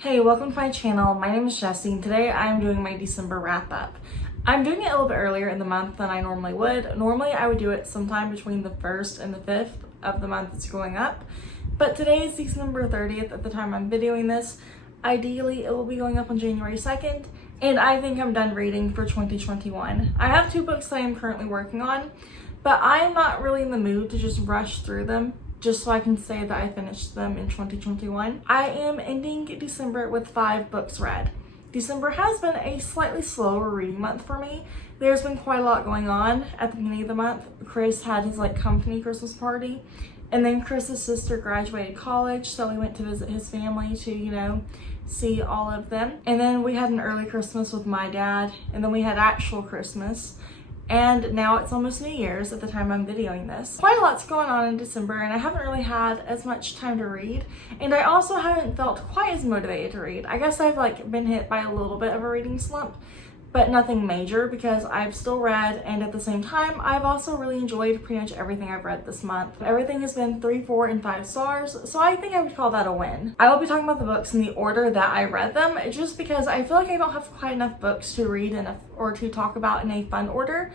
Hey, welcome to my channel. My name is Jessie and today I'm doing my December wrap up. I'm doing it a little bit earlier in the month than I normally would. Normally I would do it sometime between the 1st and the 5th of the month it's going up. But today is December 30th at the time I'm videoing this. Ideally it will be going up on January 2nd and I think I'm done reading for 2021. I have 2 books that I am currently working on, but I am not really in the mood to just rush through them just so I can say that I finished them in 2021. I am ending December with 5 books read. December has been a slightly slower reading month for me. There's been quite a lot going on at the beginning of the month. Chris had his company Christmas party, and then Chris's sister graduated college, so we went to visit his family to, see all of them. And then we had an early Christmas with my dad, and then we had actual Christmas. And now it's almost New Year's at the time I'm videoing this. Quite a lot's going on in December and I haven't really had as much time to read. And I also haven't felt quite as motivated to read. I guess I've been hit by a little bit of a reading slump, but nothing major because I've still read, and at the same time I've also really enjoyed pretty much everything I've read this month. Everything has been 3, 4, and 5 stars, so I think I would call that a win. I will be talking about the books in the order that I read them just because I feel like I don't have quite enough books to read or to talk about in a fun order.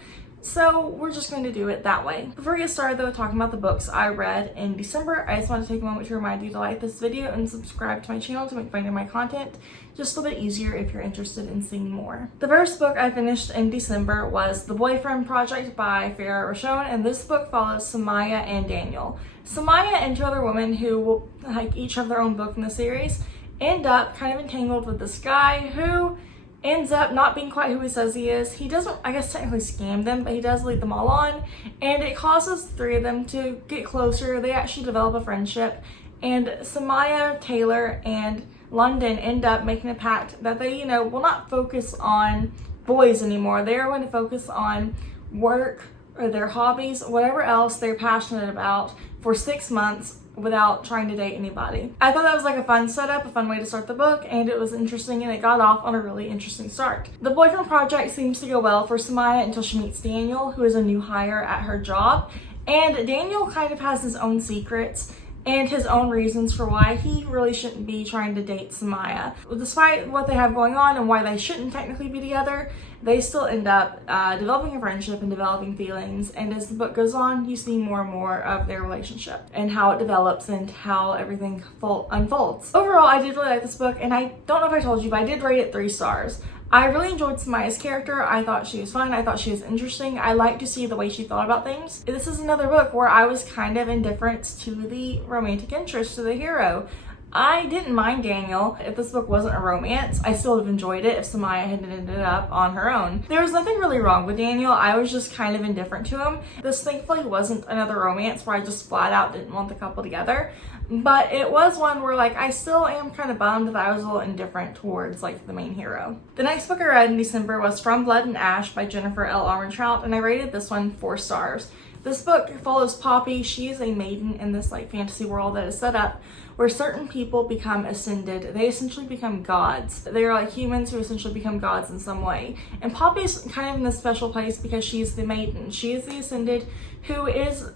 So we're just going to do it that way. Before we get started though, talking about the books I read in December, I just want to take a moment to remind you to like this video and subscribe to my channel to make finding my content just a little bit easier if you're interested in seeing more. The first book I finished in December was The Boyfriend Project by Farah Rochon, and this book follows Samaya and Daniel. Samaya and 2 other women who will each have their own book in the series end up kind of entangled with this guy who ends up not being quite who he says he is. He doesn't, I guess, technically scam them, but he does lead them all on, and it causes the 3 of them to get closer. They actually develop a friendship, and Samaya, Taylor, and London end up making a pact that they, will not focus on boys anymore. They are going to focus on work or their hobbies, whatever else they're passionate about, for 6 months without trying to date anybody. I thought that was a fun setup, a fun way to start the book, and it was interesting, and it got off on a really interesting start. The Boyfriend Project seems to go well for Samaya until she meets Daniel, who is a new hire at her job, and Daniel kind of has his own secrets and his own reasons for why he really shouldn't be trying to date Samaya. Despite what they have going on and why they shouldn't technically be together, they still end up developing a friendship and developing feelings, and as the book goes on, you see more and more of their relationship and how it develops and how everything unfolds. Overall, I did really like this book, and I don't know if I told you, but I did rate it 3 stars. I really enjoyed Samaya's character. I thought she was fun. I thought she was interesting. I liked to see the way she thought about things. This is another book where I was kind of indifferent to the romantic interest to the hero. I didn't mind Daniel. If this book wasn't a romance, I still would have enjoyed it if Samaya had ended up on her own. There was nothing really wrong with Daniel. I was just kind of indifferent to him. This thankfully wasn't another romance where I just flat out didn't want the couple together. But it was one where I still am kind of bummed that I was a little indifferent towards the main hero. The next book I read in December was From Blood and Ash by Jennifer L. Armentrout, and I rated this one 4 stars. This book follows Poppy. She is a maiden in this fantasy world that is set up where certain people become ascended. They essentially become gods. They are humans who essentially become gods in some way. And Poppy's kind of in this special place because she's the maiden. She is the ascended who is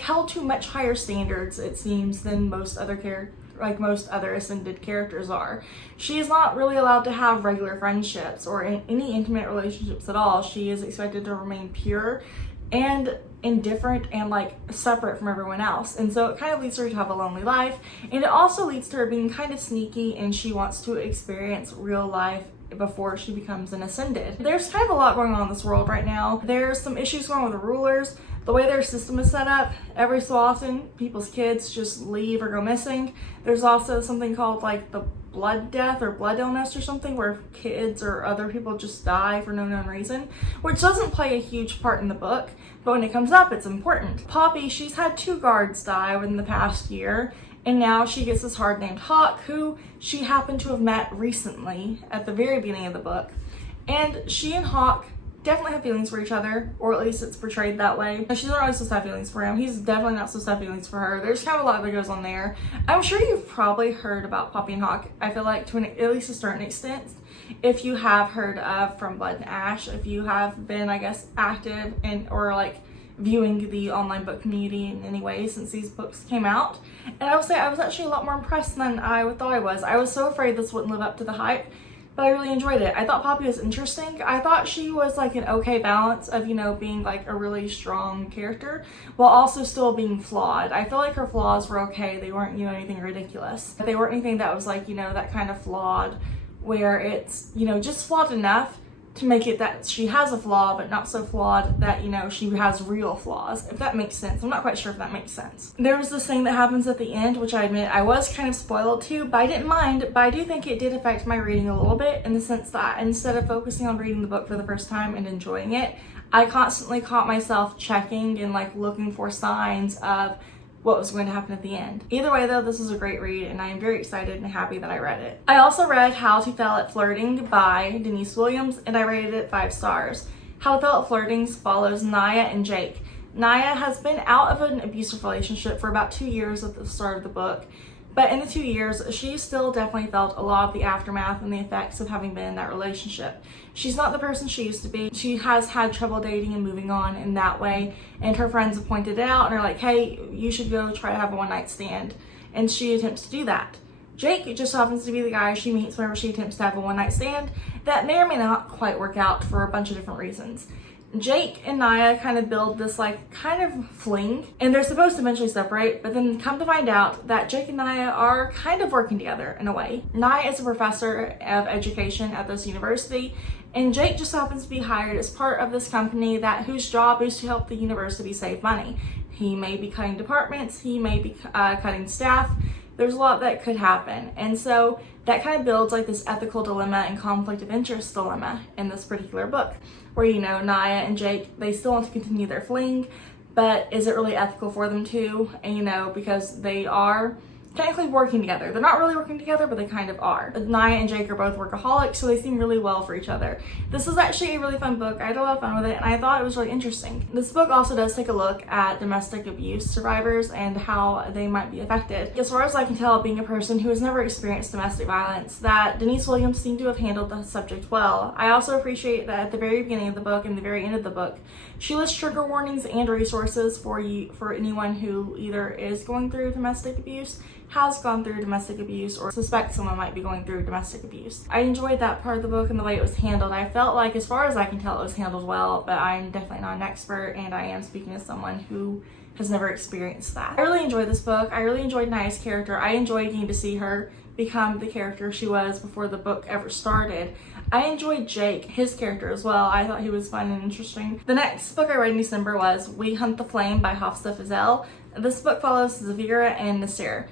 held to much higher standards, it seems, than most other most other ascended characters are. She is not really allowed to have regular friendships or any intimate relationships at all. She is expected to remain pure and indifferent and separate from everyone else, and so it kind of leads her to have a lonely life, and it also leads to her being kind of sneaky, and she wants to experience real life before she becomes an ascended. There's kind of a lot going on in this world right now. There's some issues going on with the rulers. The way their system is set up, every so often people's kids just leave or go missing. There's also something called the blood death or blood illness or something, where kids or other people just die for no known reason, which doesn't play a huge part in the book, but when it comes up, it's important. Poppy, she's had 2 guards die within the past year, and now she gets this hard named Hawk, who she happened to have met recently at the very beginning of the book. And she and Hawk definitely have feelings for each other, or at least it's portrayed that way. She's not always supposed to have feelings for him. He's definitely not supposed to have feelings for her. There's kind of a lot that goes on there. I'm sure you've probably heard about Poppy and Hawk. I feel like at least a certain extent. If you have heard of From Blood and Ash, if you have been, I guess, active and or viewing the online book community in any way since these books came out. And I would say I was actually a lot more impressed than I thought I was. I was so afraid this wouldn't live up to the hype, but I really enjoyed it. I thought Poppy was interesting. I thought she was like an okay balance of, you know, being like a really strong character while also still being flawed. I feel like her flaws were okay. They weren't, you know, anything ridiculous. They weren't anything that was like, you know, that kind of flawed where it's, you know, just flawed enough to make it that she has a flaw, but not so flawed that, you know, she has real flaws, if that makes sense. I'm not quite sure if that makes sense. There was this thing that happens at the end, which I admit I was kind of spoiled to, but I didn't mind. But I do think it did affect my reading a little bit, in the sense that instead of focusing on reading the book for the first time and enjoying it, I constantly caught myself checking and like looking for signs of what was going to happen at the end. Either way though, this was a great read and I am very excited and happy that I read it. I also read How to Fail at Flirting by Denise Williams, and I rated it 5 stars. How to Fail at Flirting follows Naya and Jake. Naya has been out of an abusive relationship for about 2 years at the start of the book, but in the 2 years, she still definitely felt a lot of the aftermath and the effects of having been in that relationship. She's not the person she used to be. She has had trouble dating and moving on in that way, and her friends have pointed it out and are like, hey, you should go try to have a one-night stand. And she attempts to do that. Jake just happens to be the guy she meets whenever she attempts to have a one-night stand that may or may not quite work out for a bunch of different reasons. Jake and Naya kind of build this like kind of fling, and they're supposed to eventually separate, but then come to find out that Jake and Naya are kind of working together in a way. Naya is a professor of education at this university, and Jake just happens to be hired as part of this company whose job is to help the university save money. He may be cutting departments, he may be cutting staff. There's a lot that could happen, and so that kind of builds like this ethical dilemma and conflict of interest dilemma in this particular book, where, you know, Naya and Jake, they still want to continue their fling, but is it really ethical for them to? And, you know, because they are technically working together. They're not really working together, but they kind of are. Naya and Jake are both workaholics, so they seem really well for each other. This is actually a really fun book. I had a lot of fun with it, and I thought it was really interesting. This book also does take a look at domestic abuse survivors and how they might be affected. As far as I can tell, being a person who has never experienced domestic violence, that Denise Williams seemed to have handled the subject well. I also appreciate that at the very beginning of the book and the very end of the book, she lists trigger warnings and resources for anyone who either is going through domestic abuse, has gone through domestic abuse, or suspects someone might be going through domestic abuse. I enjoyed that part of the book and the way it was handled. I felt like, as far as I can tell, it was handled well, but I'm definitely not an expert, and I am speaking as someone who has never experienced that. I really enjoyed this book. I really enjoyed Naya's character. I enjoyed getting to see her become the character she was before the book ever started. I enjoyed Jake, his character as well. I thought he was fun and interesting. The next book I read in December was We Hunt the Flame by Hafsa Fazel. This book follows Zafira and Nasir.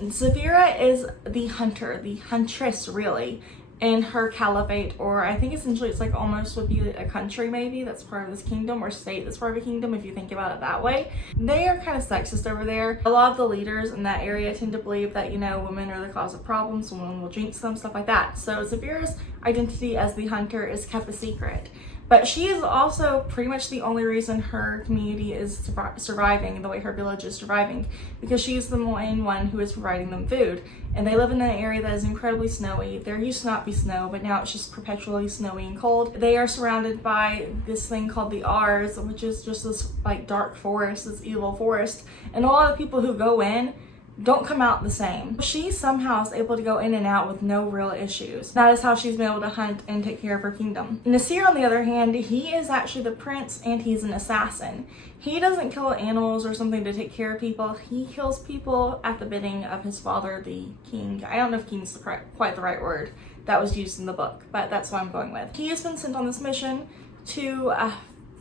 Zafira is the hunter, the huntress really, in her caliphate, or I think essentially it's like almost would be a country maybe that's part of this kingdom, or state that's part of a kingdom if you think about it that way. They are kind of sexist over there. A lot of the leaders in that area tend to believe that, you know, women are the cause of problems, women will jinx them, stuff like that. So Zafira's identity as the hunter is kept a secret. But she is also pretty much the only reason her community is surviving the way her village is surviving, because she's the main one who is providing them food. And they live in an area that is incredibly snowy. There used to not be snow, but now it's just perpetually snowy and cold. They are surrounded by this thing called the Ars, which is just this like dark forest, this evil forest. And a lot of people who go in don't come out the same. She somehow is able to go in and out with no real issues. That is how she's been able to hunt and take care of her kingdom. Nasir, on the other hand, he is actually the prince and he's an assassin. He doesn't kill animals or something to take care of people. He kills people at the bidding of his father, the king. I don't know if king's quite the right word that was used in the book, but that's what I'm going with. He has been sent on this mission to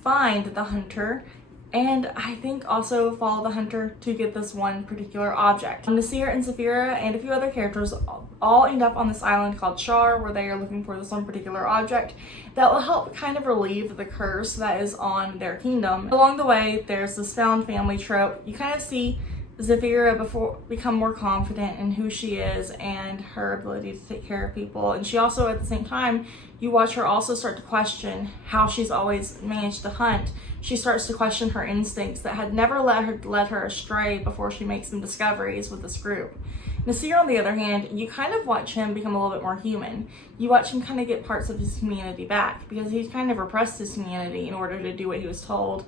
find the hunter, and I think also follow the hunter to get this one particular object. Nasir and Zafira and a few other characters all end up on this island called Shar, where they are looking for this one particular object that will help kind of relieve the curse that is on their kingdom. Along the way, there's this found family trope. You kind of see Zafira become more confident in who she is and her ability to take care of people. And she also, at the same time, you watch her also start to question how she's always managed to hunt. She starts to question her instincts that had never led her astray before she makes some discoveries with this group. Nasir, on the other hand, you kind of watch him become a little bit more human. You watch him kind of get parts of his humanity back, because he's kind of repressed his humanity in order to do what he was told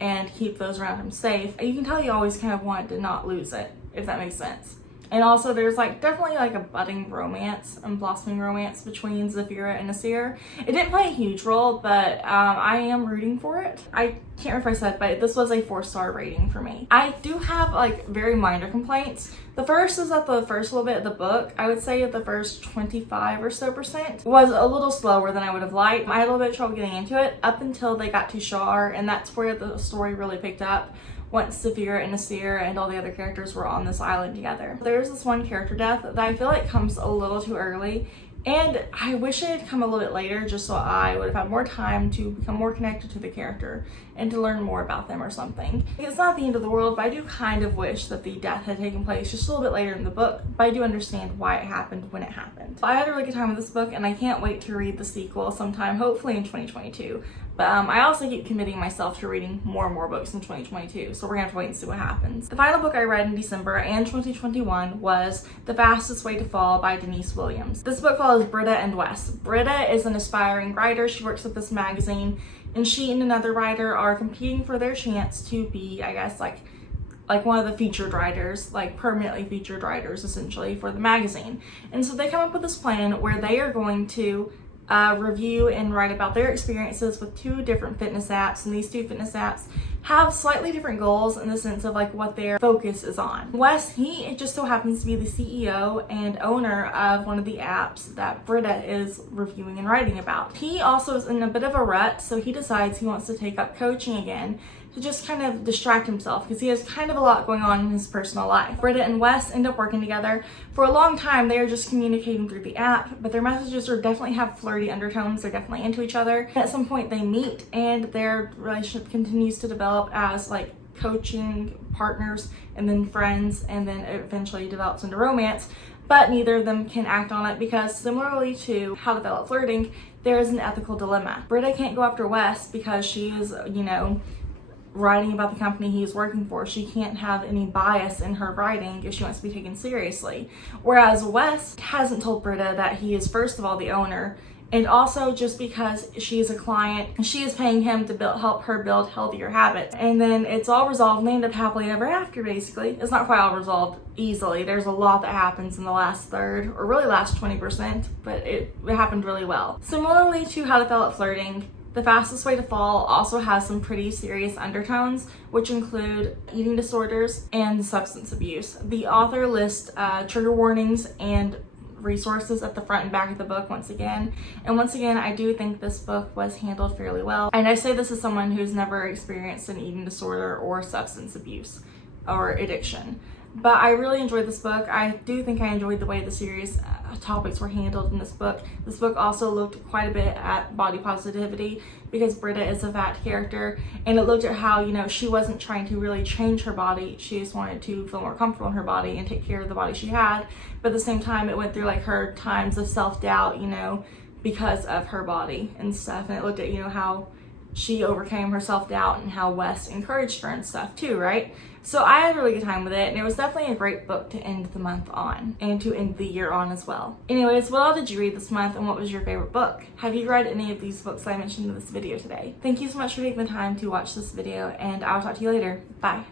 and keep those around him safe. You can tell he always kind of wanted to not lose it, if that makes sense. And also there's like definitely like a budding romance and blossoming romance between Zafira and Nasir. It didn't play a huge role, but I am rooting for it. I can't remember if I said, but this was a 4-star rating for me. I do have like very minor complaints. The first is that the first little bit of the book, I would say the first 25 or so percent was a little slower than I would have liked. I had a little bit of trouble getting into it up until they got to Shar, and that's where the story really picked up. Once Zafira and Nasir and all the other characters were on this island together. There's this one character death that I feel like comes a little too early, and I wish it had come a little bit later just so I would have had more time to become more connected to the character and to learn more about them or something. It's not the end of the world, but I do kind of wish that the death had taken place just a little bit later in the book, but I do understand why it happened when it happened. I had a really good time with this book, and I can't wait to read the sequel sometime, hopefully in 2022. But I also keep committing myself to reading more and more books in 2022, so we're gonna have to wait and see what happens. The final book I read in December and 2021 was The Fastest Way to Fall by Denise Williams. This book follows Britta and Wes. Britta is an aspiring writer. She works at this magazine, and she and another writer are competing for their chance to be, I guess, like one of the featured writers, like permanently featured writers essentially for the magazine. And so they come up with this plan where they are going to review and write about their experiences with 2 different fitness apps, and these 2 fitness apps have slightly different goals in the sense of like what their focus is on. Wes, he just so happens to be the CEO and owner of one of the apps that Britta is reviewing and writing about. He also is in a bit of a rut, so he decides he wants to take up coaching again to just kind of distract himself because he has kind of a lot going on in his personal life. Britta and Wes end up working together. For a long time, they are just communicating through the app, but their messages definitely have flirty undertones. They're definitely into each other. At some point, they meet, and their relationship continues to develop as like coaching partners, and then friends, and then it eventually develops into romance. But neither of them can act on it because, similarly to How to Develop Flirting, there is an ethical dilemma. Britta can't go after Wes because she is, writing about the company he's working for. She can't have any bias in her writing if she wants to be taken seriously. Whereas Wes hasn't told Britta that he is first of all the owner, and also just because she is a client, she is paying him to help her build healthier habits. And then it's all resolved and they end up happily ever after, basically. It's not quite all resolved easily. There's a lot that happens in the last third, or really last 20%, but it happened really well. Similarly to How to Develop Flirting, The Fastest Way to Fall also has some pretty serious undertones, which include eating disorders and substance abuse. The author lists trigger warnings and resources at the front and back of the book once again. And once again, I do think this book was handled fairly well. And I say this as someone who's never experienced an eating disorder or substance abuse or addiction. But I really enjoyed this book. I do think I enjoyed the way the series topics were handled in this book. This book also looked quite a bit at body positivity because Britta is a fat character, and it looked at how, she wasn't trying to really change her body. She just wanted to feel more comfortable in her body and take care of the body she had. But at the same time, it went through like her times of self-doubt, because of her body and stuff. And it looked at, how she overcame her self-doubt and how Wes encouraged her and stuff too, right? So I had a really good time with it, and it was definitely a great book to end the month on and to end the year on as well. Anyways, what all did you read this month, and what was your favorite book? Have you read any of these books I mentioned in this video today? Thank you so much for taking the time to watch this video, and I'll talk to you later. Bye.